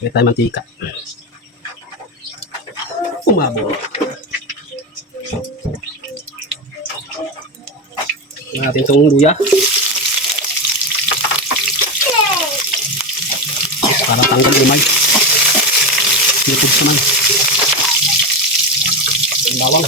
Lagay tayo mantika. Umabo. Natin itong luya. Para tanggal umay. YouTube naman. Ang bawang.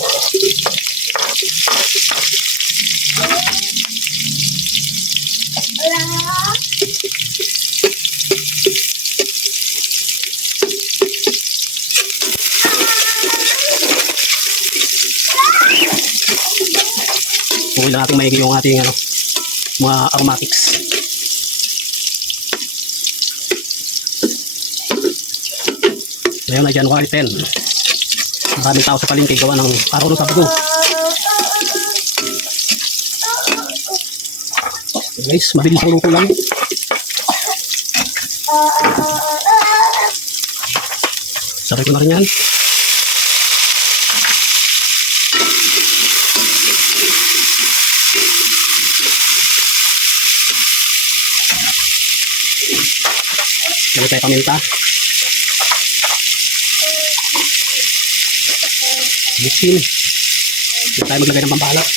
Huwag lang natin maigi yung ating mga aromatics. Ngayon ay January 10. Maraming tao sa palengke gawa ng araw ng Sabado. Guys, mabilis ang luto lang. Sabi ko na rin yan. Lagay tayo paminta. Bisin. Hindi tayo maglagay ng pampalak.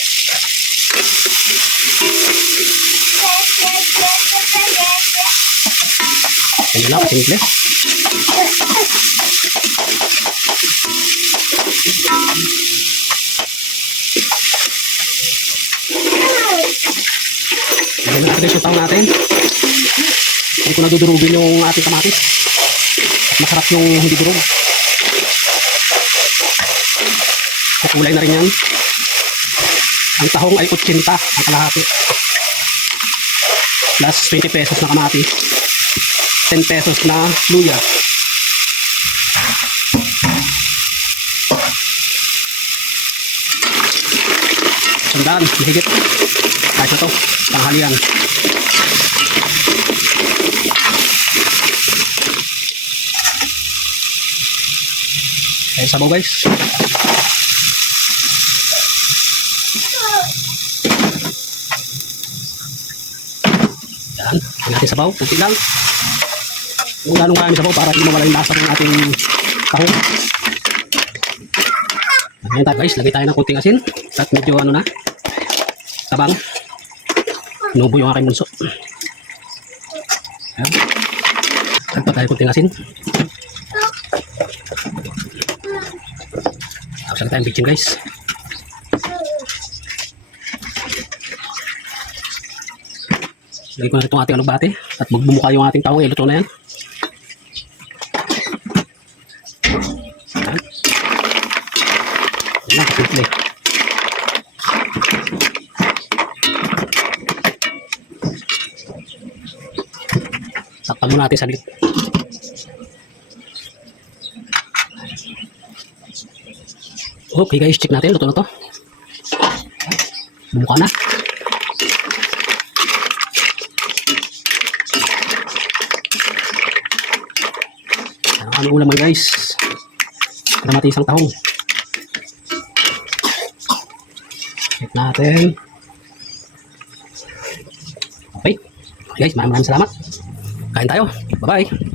Yan lang, simple. Lagyan na natin yung tao natin. Hindi ko nadudurugin yung ating kamatis. At masarap yung hindi durug. Kukulay na rin yan. Ang tahong ay 80 ang kalahati. Plus 20 pesos na kamatis. 10 pesos na luya. Sandaan, mahigit. Kahit ito, tanghalian. Ayan sabaw guys. Yan, ang ating sabaw, kunti lang. Kung gano'ng karami sabaw para hindi mawala yung lasa ng ating tahong. Ayan tayo guys, lagay tayo ng kunting asin. At medyo ano na, tabang. Inubo yung aking bunso. Ayan. Tagpa tayo kunting asin. Tapos tayong bitchin guys. Lagay ko na itong ating alugbate at magbumuka yung ating tahong. Luto na yan. Ayan. Ayan, simple. Saktan mo natin saglit. Okay guys, check natin. Luto na to. Bumuka na. Ano ulam mo guys? Kamatis ang tahong. Check natin. Okay. Guys, maraming salamat. Kain tayo. Bye-bye.